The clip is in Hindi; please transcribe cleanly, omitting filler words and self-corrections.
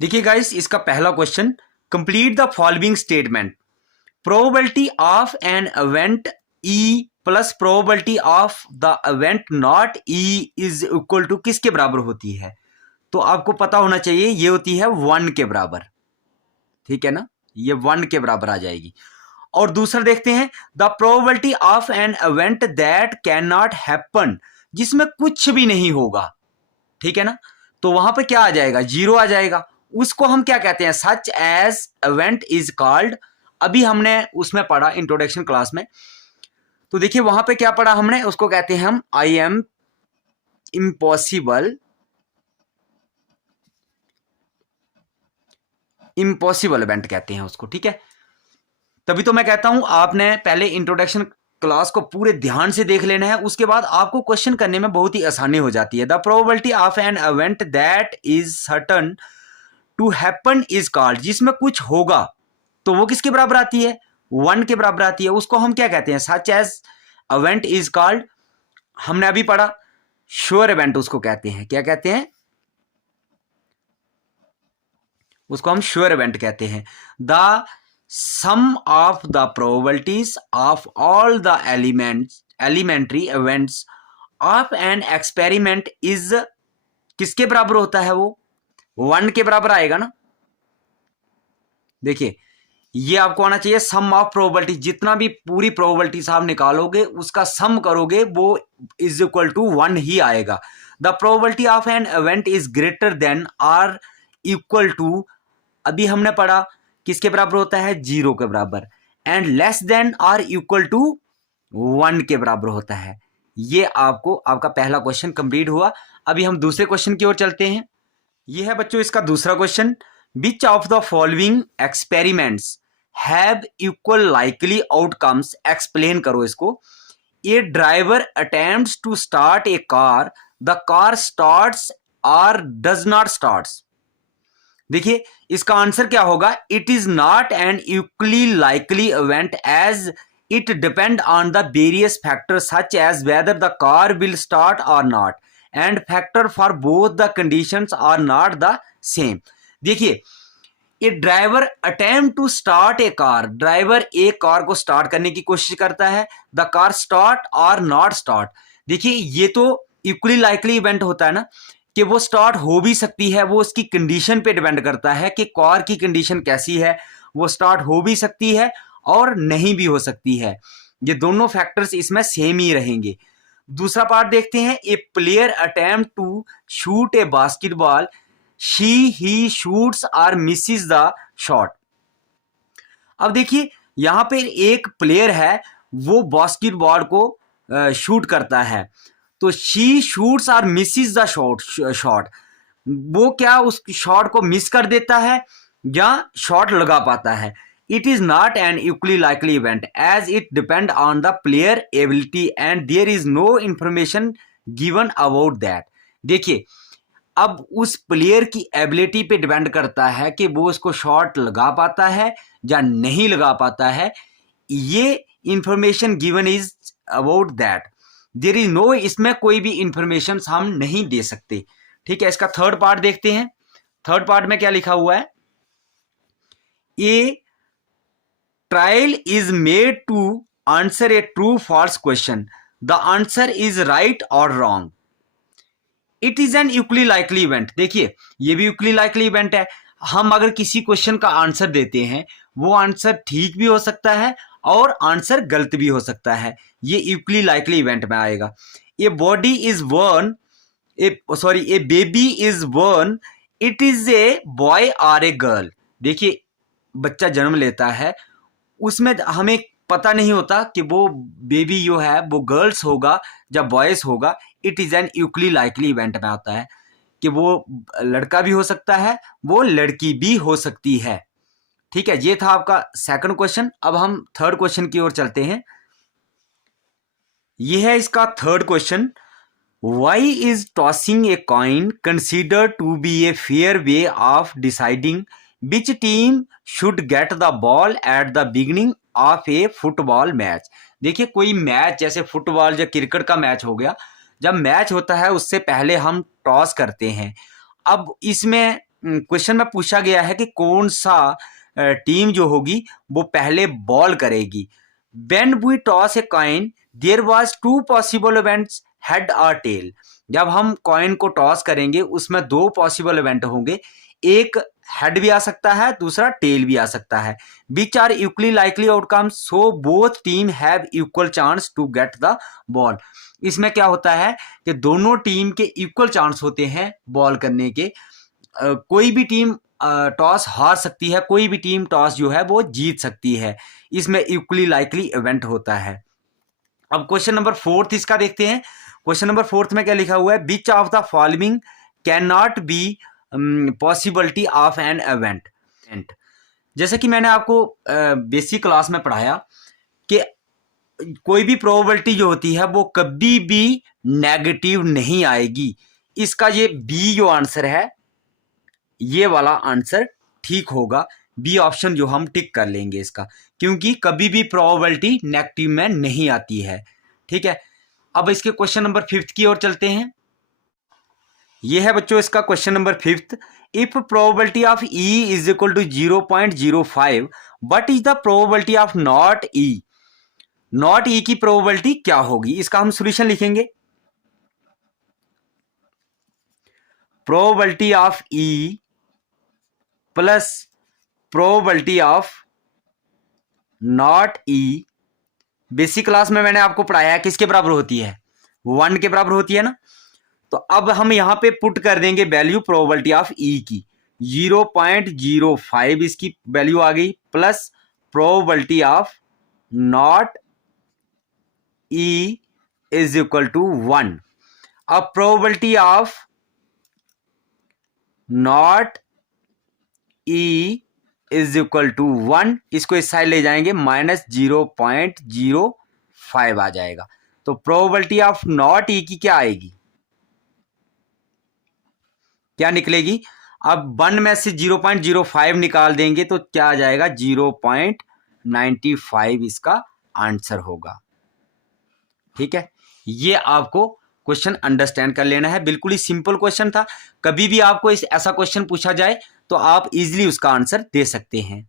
देखिए गाइस, इसका पहला question, complete the following statement. Probability of an event E plus probability of the event not E is equal to किसके बराबर होती है? तो आपको पता होना चाहिए ये होती है 1 के बराबर। ठीक है ना, ये 1 के बराबर आ जाएगी। और दूसरा देखते हैं, the probability of an event that can not happen, जिसमें कुछ भी नहीं होगा। ठीक है ना, तो वहां पे क्या आ जाएगा? 0 आ जाएगा। उसको हम क्या कहते हैं? Such as event is called. अभी हमने उसमें पढ़ा इंट्रोडक्शन क्लास में, तो देखिए वहां पे क्या पढ़ा हमने, उसको कहते हैं हम I am impossible, impossible event कहते हैं उसको। ठीक है, तभी तो मैं कहता हूं आपने पहले इंट्रोडक्शन क्लास को पूरे ध्यान से देख लेना है, उसके बाद आपको क्वेश्चन करने में बहुत ही आसानी हो जाती है। The probability of an event that is certain to happen is called, जिसमें कुछ होगा तो वो किसके बराबर आती है? 1 के बराबर आती है। उसको हम क्या कहते हैं? Such as event is called. हमने अभी पढ़ा श्योर इवेंट उसको कहते हैं। क्या कहते हैं? उसको हम श्योर इवेंट कहते हैं। The sum of the probabilities of all the elementary events of an experiment is किसके बराबर होता है? वो 1 के बराबर आएगा ना। देखिए ये आपको आना चाहिए, सम ऑफ प्रोबेबिलिटी, जितना भी पूरी प्रोबेबिलिटीज आप निकालोगे उसका सम करोगे वो इज इक्वल टू 1 ही आएगा। The probability of an event is greater than or equal to, अभी हमने पढ़ा किसके बराबर होता है? 0 के बराबर। And less than or equal to 1 के बराबर होता है। ये आपको आपका पहला क्वेश्चन कंप्लीट हुआ। अभी हम दूसरे क्वेश्चन की ओर चलते हैं। ये है बच्चों इसका दूसरा question, which of the following experiments have equal likely outcomes? Explain करो इसको। A driver attempts to start a car, the car starts और डज नॉट स्टार्ट्स। देखिए इसका आंसर क्या होगा? It is not an equally likely event as it depend on the various factors such as whether the car will start और not, and factor for both the conditions are not the same. देखिए ए driver attempt to start a car, driver एक कार को स्टार्ट करने की कोशिश करता है। द कार स्टार्ट और नॉट स्टार्ट। देखिए ये तो इक्वली लाइकली इवेंट होता है ना, कि वो स्टार्ट हो भी सकती है, वो उसकी कंडीशन पे डिपेंड करता है कि कार की कंडीशन कैसी है। वो स्टार्ट हो भी सकती है और नहीं भी हो सकती है। ये दोनों फैक्टर्स इसमें सेम ही रहेंगे। दूसरा पार्ट देखते हैं, a player attempt to shoot a basketball, she he shoots और मिसिस द शॉट। अब देखिए यहां पे एक प्लेयर है, वो बास्केटबॉल को शूट करता है, तो शी शूट्स और मिसिस द शॉट। वो क्या उस शॉट को मिस कर देता है या शॉट लगा पाता है? It is not an equally likely event as it depend on the player ability and there is no information given about that. देखिए अब उस प्लेयर की एबिलिटी पे डिपेंड करता है कि वो उसको शॉट लगा पाता है या नहीं लगा पाता है। ये information given is about that, there is no, इसमें कोई भी इंफॉर्मेशन हम नहीं दे सकते। ठीक है, इसका थर्ड पार्ट देखते हैं। थर्ड पार्ट में क्या लिखा हुआ है? A trial is made to answer a true false question, the answer is right और wrong. It is an equally likely event. देखिए ये भी इक्वली लाइकली इवेंट है। हम अगर किसी क्वेश्चन का आंसर देते हैं, वो आंसर ठीक भी हो सकता है और आंसर गलत भी हो सकता है। ये इक्वली लाइकली इवेंट में आएगा। A body is born, A baby is born, it is a boy और ए गर्ल। देखिए बच्चा जन्म लेता है, उसमें हमें पता नहीं होता कि वो बेबी जो है वो गर्ल्स होगा या बॉयज होगा। It is an equally likely event में आता है कि वो लड़का भी हो सकता है, वो लड़की भी हो सकती है। ठीक है, ये था आपका सेकंड क्वेश्चन। अब हम थर्ड क्वेश्चन की ओर चलते हैं। यह है इसका third question, why is tossing a coin consider to be a fair way of deciding which team should get the ball at the beginning of a football match. देखिए कोई मैच जैसे फुटबॉल या क्रिकेट का मैच हो गया, जब मैच होता है उससे पहले हम टॉस करते हैं। अब इसमें क्वेश्चन में पूछा गया है कि कौन सा टीम जो होगी वो पहले बॉल करेगी। When we toss a coin there was two possible events, head और टेल। जब हम कॉइन को टॉस करेंगे उसमें दो पॉसिबल इवेंट होंगे, एक हेड भी आ सकता है, दूसरा टेल भी आ सकता है। Which are equally likely outcome, so both team have equal chance to get the ball. इसमें क्या होता है कि दोनों टीम के इक्वल चांस होते हैं बॉल करने के। कोई भी टीम टॉस हार सकती है, कोई भी टीम टॉस जो है वो जीत सकती है। इसमें इक्वली लाइकली इवेंट होता है। अब क्वेश्चन नंबर 4 इसका देखते हैं। क्वेश्चन नंबर 4 में क्या लिखा हुआ है, विच of the following can not be possibility of an event. जैसे कि मैंने आपको बेसिक क्लास में पढ़ाया कि कोई भी प्रोबेबिलिटी जो होती है वो कभी भी नेगेटिव नहीं आएगी। इसका ये बी जो आंसर है, ये वाला आंसर ठीक होगा। बी ऑप्शन जो हम टिक कर लेंगे इसका, क्योंकि कभी भी प्रोबेबिलिटी नेगेटिव में नहीं आती है। ठीक है, अब इसके क्वेश्चन नंबर 5 की ओर चलते हैं। ये है बच्चों इसका question number 5। If probability of E is equal to 0.05, what is the probability of not E. Not E की प्रोबेबिलिटी क्या होगी, इसका हम सॉल्यूशन लिखेंगे। Probability of E plus probability of not E, basic class में मैंने आपको पढ़ाया है किसके बराबर होती है, 1 के बराबर होती है ना। तो अब हम यहां पे पुट कर देंगे वैल्यू प्रोबेबिलिटी ऑफ ई की, 0.05 इसकी वैल्यू आ गई, plus probability of not E is equal to 1। अब probability of not E is equal to 1, इसको इस साइड ले जाएंगे, -0.05 आ जाएगा। तो प्रोबेबिलिटी ऑफ नॉट ई की क्या आएगी, क्या निकलेगी। अब 1 में से 0.05 निकाल देंगे तो क्या आ जाएगा, 0.95 इसका आंसर होगा। ठीक है, ये आपको क्वेश्चन अंडरस्टैंड कर लेना है। बिल्कुल ही सिंपल क्वेश्चन था। कभी भी आपको ऐसा क्वेश्चन पूछा जाए तो आप इजीली उसका आंसर दे सकते हैं।